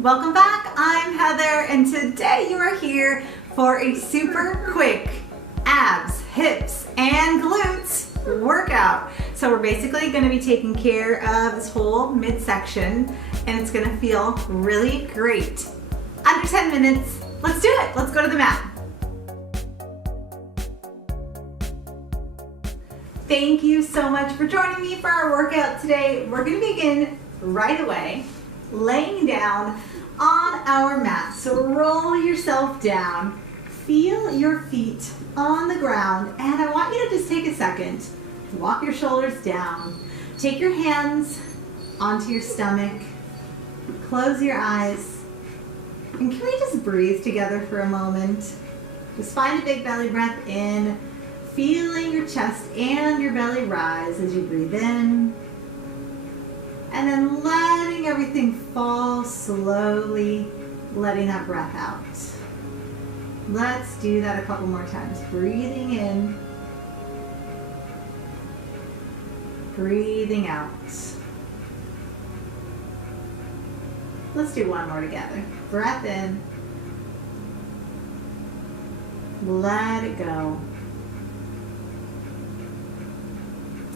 Welcome back. I'm Heather, and today you are here for a super quick abs, hips, and glutes workout. So we're basically going to be taking care of this whole midsection, and it's going to feel really great. Under 10 minutes. Let's do it. Let's go to the mat. Thank you so much for joining me for our workout today. We're going to begin right away, laying down on our mat. So roll yourself down, feel your feet on the ground, and I want you to just take a second, walk your shoulders down, take your hands onto your stomach, close your eyes, and can we just breathe together for a moment? Just find a big belly breath in, feeling your chest and your belly rise as you breathe in, and then letting everything fall slowly, letting that breath out. Let's do that a couple more times. Breathing in, breathing out. Let's do one more together. Breath in, let it go.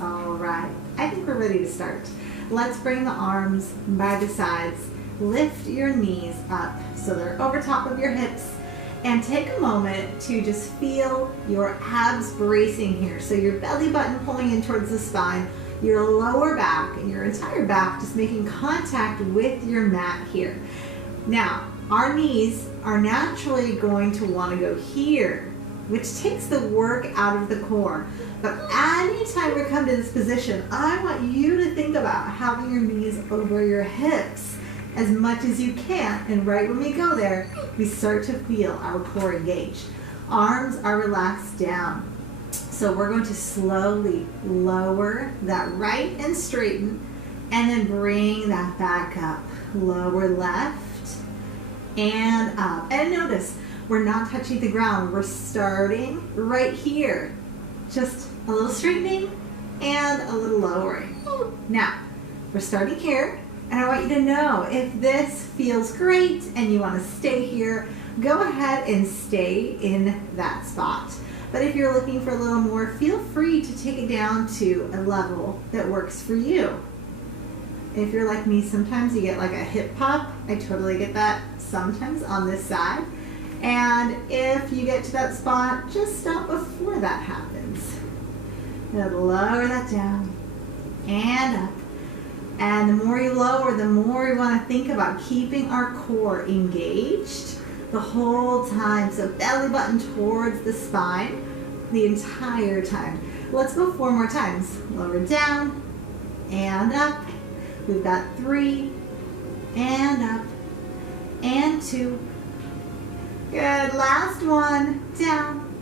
All right, I think we're ready to start. Let's bring the arms by the sides. Lift your knees up so they're over top of your hips, and take a moment to just feel your abs bracing here. So your belly button pulling in towards the spine, your lower back and your entire back just making contact with your mat here. Now, our knees are naturally going to want to go here, which takes the work out of the core. But anytime we come to this position, I want you to think about having your knees over your hips as much as you can. And right when we go there, we start to feel our core engaged. Arms are relaxed down. So we're going to slowly lower that right and straighten, and then bring that back up. Lower left and up. And notice, we're not touching the ground. We're starting right here. Just a little straightening and a little lowering. Now, we're starting here, and I want you to know if this feels great and you want to stay here, go ahead and stay in that spot. But if you're looking for a little more, feel free to take it down to a level that works for you. If you're like me, sometimes you get like a hip pop. I totally get that sometimes on this side. And if you get to that spot, just stop before that happens. Now lower that down and up. And the more you lower, the more you want to think about keeping our core engaged the whole time. So belly button towards the spine the entire time. Let's go 4 more times. Lower down and up. We've got 3 and up and 2. Good, last one, down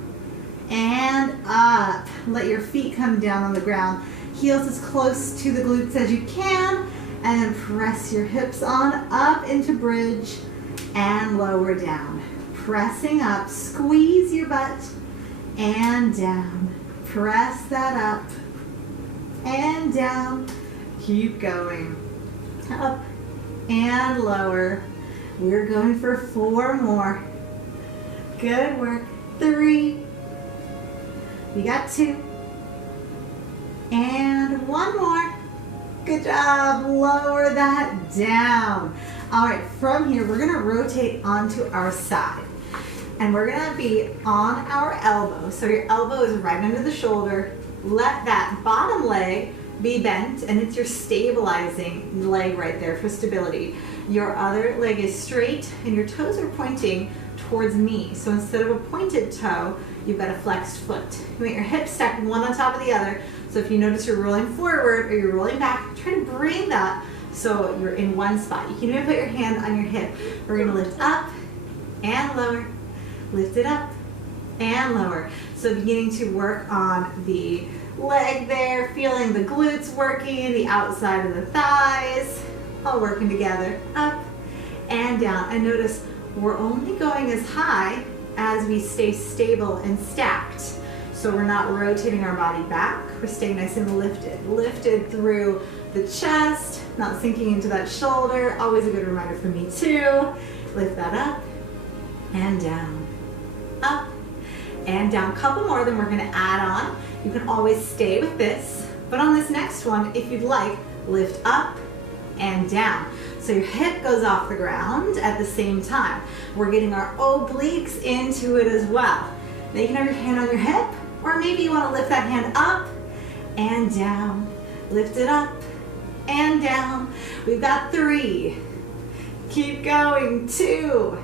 and up. Let your feet come down on the ground. Heels as close to the glutes as you can, and then press your hips on up into bridge and lower down. Pressing up, squeeze your butt and down. Press that up and down. Keep going. Up and lower. We're going for 4 more. Good work. 3. We got 2. And 1 more. Good job. Lower that down. All right, from here, we're going to rotate onto our side. And we're going to be on our elbow. So your elbow is right under the shoulder. Let that bottom leg be bent, and it's your stabilizing leg right there for stability. Your other leg is straight, and your toes are pointing towards me. So instead of a pointed toe, you've got a flexed foot. You want your hips stacked one on top of the other. So if you notice you're rolling forward or you're rolling back, try to bring that so you're in one spot. You can even put your hand on your hip. We're going to lift up and lower, lift it up and lower. So beginning to work on the leg there, feeling the glutes working, the outside of the thighs, all working together, up and down. And notice we're only going as high as we stay stable and stacked. So we're not rotating our body back, we're staying nice and lifted. Lifted through the chest, not sinking into that shoulder. Always a good reminder for me too. Lift that up and down, up and down. Couple more, then we're gonna add on. You can always stay with this, but on this next one, if you'd like, lift up and down. So your hip goes off the ground at the same time. We're getting our obliques into it as well. Now you can have your hand on your hip, or maybe you want to lift that hand up and down. Lift it up and down. We've got 3. Keep going, 2.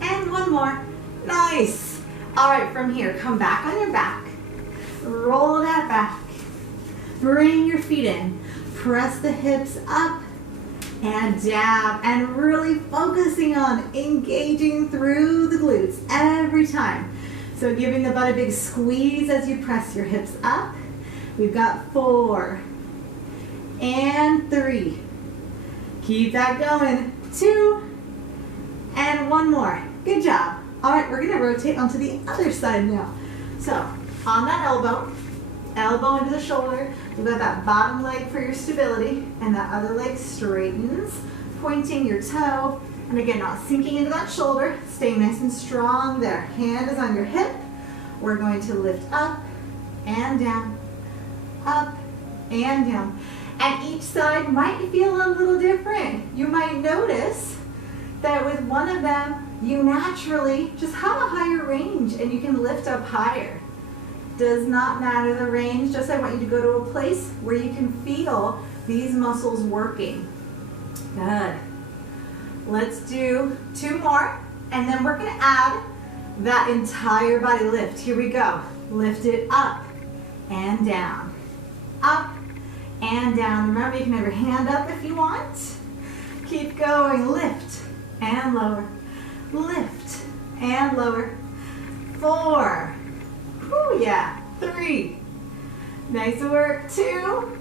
And 1 more. Nice. All right, from here, come back on your back. Roll that back. Bring your feet in. Press the hips up and down, and really focusing on engaging through the glutes every time. So giving the butt a big squeeze as you press your hips up. We've got 4 and 3. Keep that going. 2 and 1 more. Good job. All right, we're gonna rotate onto the other side now. So on that elbow into the shoulder, you've got that bottom leg for your stability, and that other leg straightens, pointing your toe, and again, not sinking into that shoulder, staying nice and strong there. Hand is on your hip. We're going to lift up and down, up and down. And each side might feel a little different. You might notice that with one of them, you naturally just have a higher range and you can lift up higher. Does not matter the range, just I want you to go to a place where you can feel these muscles working. Good. Let's do 2 more, and then we're gonna add that entire body lift. Here we go. Lift it up and down, up and down. Remember, you can have your hand up if you want. Keep going, lift and lower, lift and lower. 4. Ooh, yeah. 3. Nice work. 2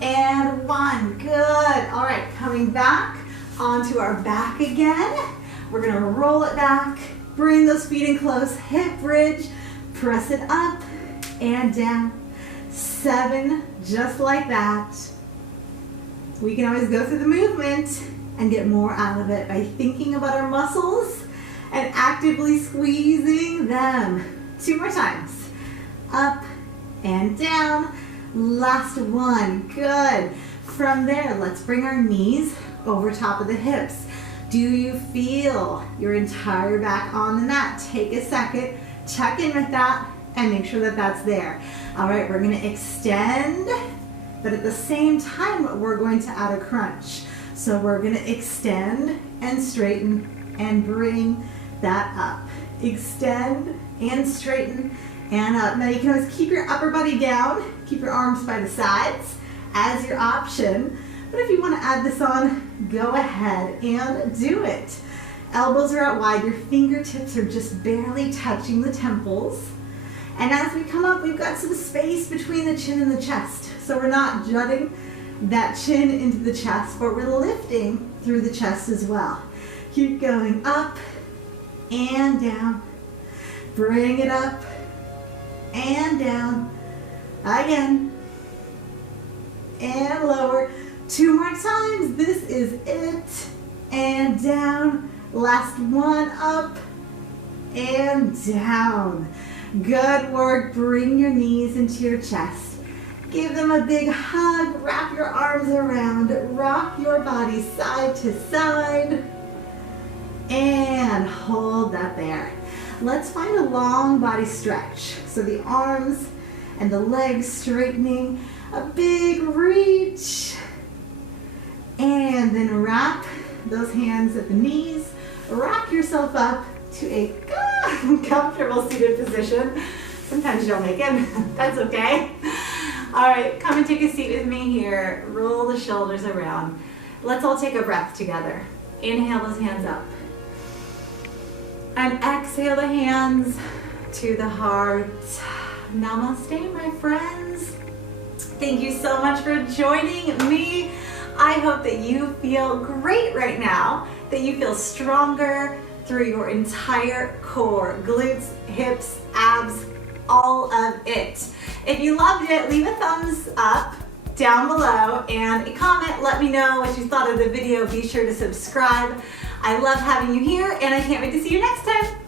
and 1. Good. All right, coming back onto our back again. We're gonna roll it back, bring those feet in close, hip bridge, press it up and down. 7, just like that. We can always go through the movement and get more out of it by thinking about our muscles and actively squeezing them. 2 more times. Up and down. Last one. Good. From there, let's bring our knees over top of the hips. Do you feel your entire back on the mat? Take a second, check in with that, and make sure that that's there. All right, we're gonna extend, but at the same time, we're going to add a crunch. So we're gonna extend and straighten and bring that up. Extend and straighten and up. Now you can always keep your upper body down, keep your arms by the sides as your option. But if you want to add this on, go ahead and do it. Elbows are out wide, your fingertips are just barely touching the temples. And as we come up, we've got some space between the chin and the chest. So we're not jutting that chin into the chest, but we're lifting through the chest as well. Keep going up and down. Bring it up and down. Again. And lower. 2 more times. This is it. And down. Last one. Up and down. Good work. Bring your knees into your chest. Give them a big hug. Wrap your arms around. Rock your body side to side. And hold that there. Let's find a long body stretch. So the arms and the legs straightening. A big reach. And then wrap those hands at the knees. Rock yourself up to a comfortable seated position. Sometimes you don't make it. That's okay. All right, come and take a seat with me here. Roll the shoulders around. Let's all take a breath together. Inhale those hands up. And exhale the hands to the heart. Namaste, my friends. Thank you so much for joining me. I hope that you feel great right now, that you feel stronger through your entire core, glutes, hips, abs, all of it. If you loved it, leave a thumbs up. down below and a comment. Let me know what you thought of the video. Be sure to subscribe. I love having you here, and I can't wait to see you next time.